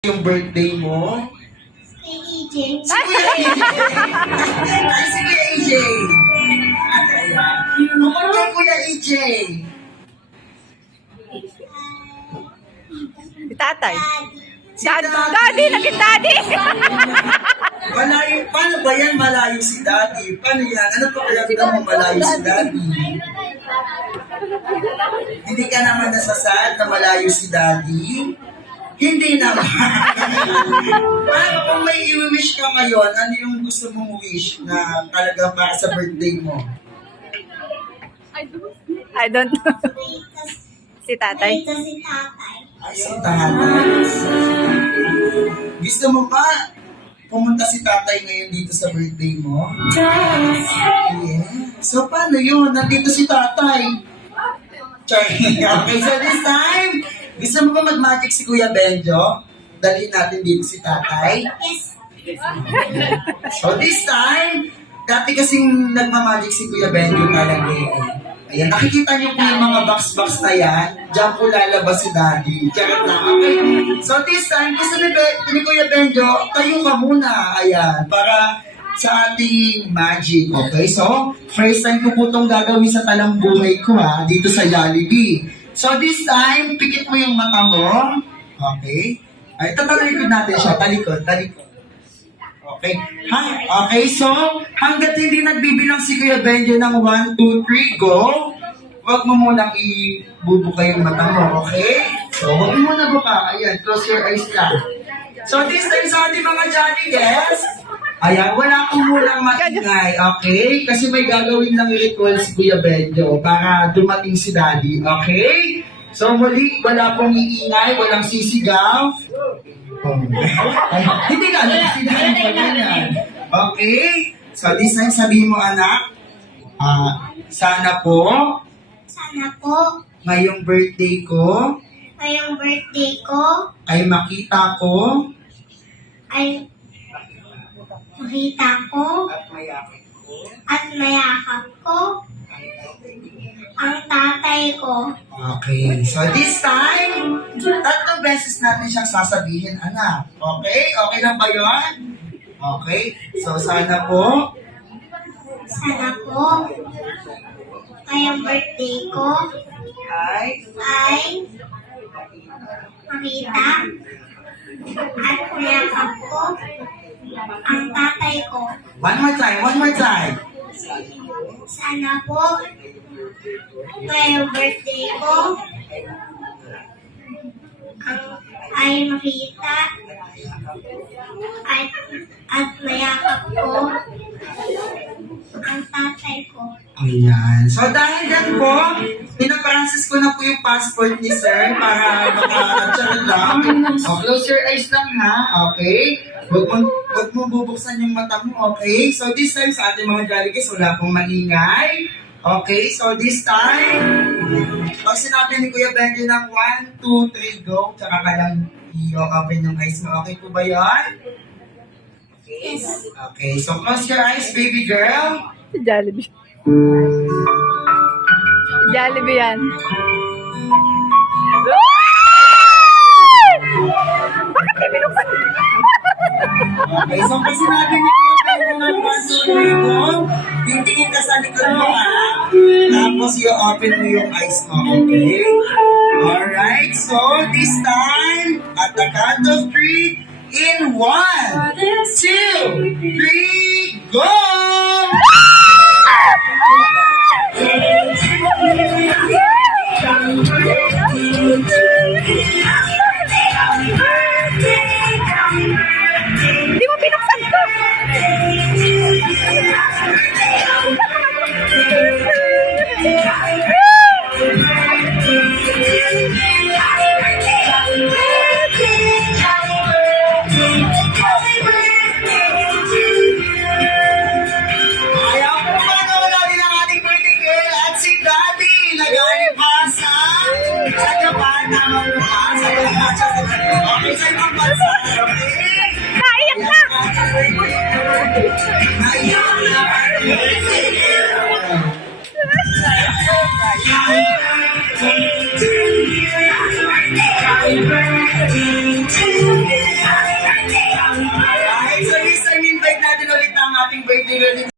Yung birthday mo? Kay EJ. Si Kuya AJ! Ay, si Kuya AJ! Bukod kay Kuya AJ! Si tatay. Si Daddy, naging daddy. Malayo, paano ba yan malayo si Daddy? Paano yan? Ano pa kaya mo malayo si Daddy? Hindi ka naman nasasad na malayo si Daddy? Hindi naman. Paano kung may i-wish ka ngayon, ano yung gusto mong wish na talagang para sa birthday mo? I don't know. Si tatay. Ito si tatay. Ay, si tatay. Gusto mo ba pumunta si tatay ngayon dito sa birthday mo? Yeah. So, paano yun? Nandito si tatay. Okay, so this time, gusto mo ba mag-magic si Kuya Benjo? Dalhin natin dito si tatay. Yes. So this time, dati kasing nagmamagic si Kuya Benjo talaga eh. Ayan, nakikita niyo po yung mga box-box na yan. Diyan po lalabas si Daddy. Charot na. Okay. So this time, gusto ni Kuya Benjo, tayo ka muna. Ayan, para sa ating magic. Okay, so first time ko po itong gagawin sa talang buhay ko ha, dito sa Jollibee. So this time, pikit mo yung mata mo. Okay. Ay, tatalikod natin siya. Talikod. Okay. Ha? Okay, so, hanggat hindi nagbibilang si Kuya Benjo ng 1, 2, 3, go. Huwag mo munang ibubuka yung mata mo, okay? So, huwag mo muna buka. Ayan, close your eyes lang. So, this time sa ating mga Johnny guests, ayan, wala kong munang maingay, okay? Kasi may gagawin lang ritual si Kuya Benjo para dumating si Daddy, okay? So, muli, wala pong iingay, walang sisigaw. Oh. Ay, hindi ka alam, sinabi pa ganyan. Okay? So, this time, sabihin mo, anak, sana po, ngayong birthday ko, ay makita ko, at mayakap ko ang tatay ko. Okay. So, this time, 3 beses natin siyang sasabihin, anak. Okay? Okay lang ba yun? Okay. So, sana po, Ngayong birthday ko ay makita at mayakap ko ang tatay ko. one more time. Sana po, ngayong birthday ko, ay makita at mayakap ko ang tatay ko. Ayan. So, dahil yan po, pinaprocess ko na po yung passport ni sir para maka-charot lang. So, close your eyes lang ha. Okay? Huwag mo bubuksan yung mata mo. Okay? So, this time sa ating mga Jollibee, wala pong maingay. Okay? So, this time, pag sinabi ni Kuya Benji ng 1, 2, 3, go, tsaka ka lang i-open yung eyes mo. Okay po ba yan? Yes. Okay. So, close your eyes, baby girl. Jollibee. Jollibee yan. Bakit di binuksan? Okay, so pag sinabi ni Kuya Benjo ng 1, 2, 3, go, titingin ka sa likod mo ha. Tapos i-open mo yung eyes mo, okay? Alright, so this time, at the count of 3, in 1, 2, 3, go! Hindi mo binuksan to. Ayaw po ba na wala din ang ating birthday girl at si Daddy nagaling pa sa Japan na mga sa bansa. Okay, sa ibang bansa. Okay? Naiyak na. Naiyak na. Happy birthday to you. birthday na ni